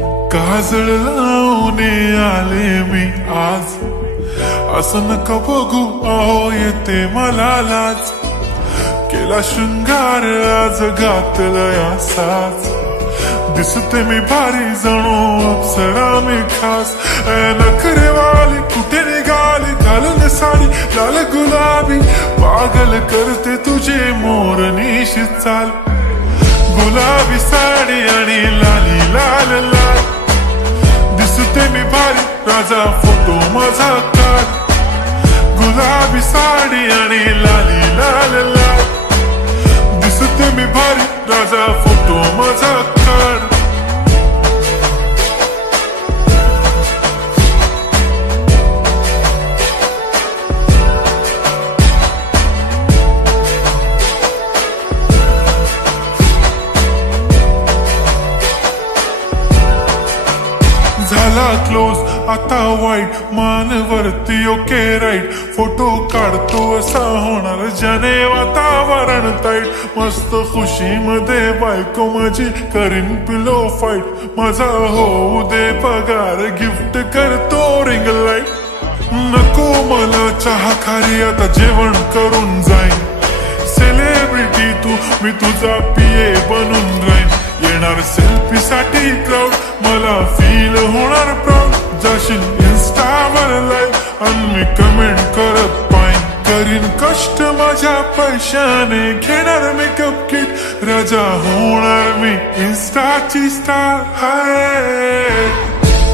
काजळ लावून आले मी आज, असं नका बघू अहो येते मला लाज. केला शृंगार आज घातलाय असाच, दिसते मी भारी जणू अप्सरा मी खास. नखरेवाली कुठे निघाली घालून साडी लाल गुलाबी, पागल करते तुझे मोरनीशी चाल. गुलाबी साडी आणि लाली लाल लाल, दिसते मी भारी राजा फोटो माझा काढ. गुलाबी साडी आणि लाली लाल लाल, दिसते मी भारी राजा फोटो माझा काढ. झाला क्लोज आता वाईट, मान वरती ओके राईट. फोटो काढतो असा होणार ज्याने वातावरण ताईट. मस्त खुशी मध्ये बायको माझी करीन पिलो फाईट. माझा होऊ दे पगार गिफ्ट करतो रिंग लाईट. नको मला चहा खारी आता जेवण करून जाईन. सेलिब्रिटी तू मी तुझा पिये बनून राहीन. येणार सेल्फी साठी क्राऊड मला फील होणार प्राऊड. जाशील इन्स्टावर लाईव्ह आणि मी कमेंट करत पाईन. करीन कष्ट माझ्या पैशाने घेणार मेकअप किट. राजा होणार मी इन्स्टाची स्टार. हाय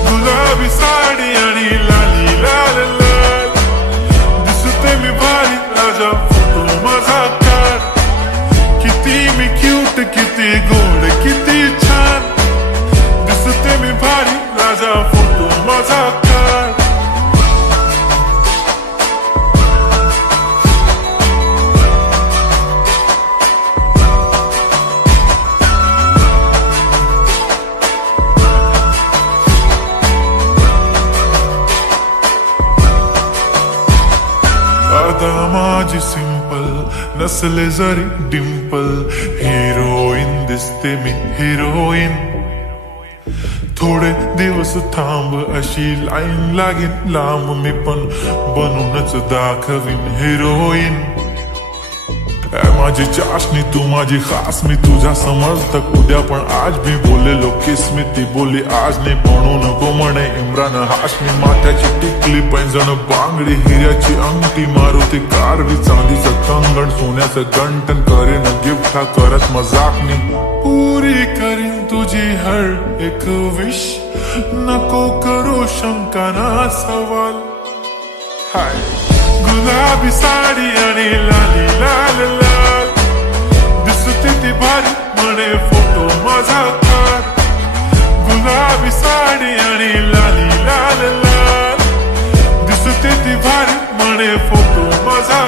गुलाबी साडी आणि लाली लाल लाल, दिसते मी भारी राजा फोटो माझा काढ. किती मी क्यूट किती गोड किती छान, दिसते मी भारी राजा फोटो माझा काढ. आता माझी सिंपल नसले जरी डिंपल, हिरोईन दिसते मी हिरोईन. थोडे दिवस थांब अशी लाईन लागेल लांब, मी पण बनूनच दाखवीन हिरोईन. माझी चाशनी तू माझी खास, मी तुझा समर्थक उद्या पण आज मी बोललेलो किस्मी. ती बोली आज नाही म्हणू नको म्हणे इम्रान हाशमी. माथ्याची टिकली पैंजण बांगडी हिऱ्याची अंगठी, मारुती कारवी चांदीचं कंगण सोन्याचं गंटन. करीन गिफ्ट हा करत मजाकनी, पुरी करीन तुझी हर एक विश. नको करू शंका ना सवाल. हाय गुलाबी साडी आणि लाली लाल लाल, दिसते ती भारी म्हणे फोटो माझा काढ. गुलाबी साडी आणि लाली लाल लाल, दिसते ती भारी म्हणे फोटो माझा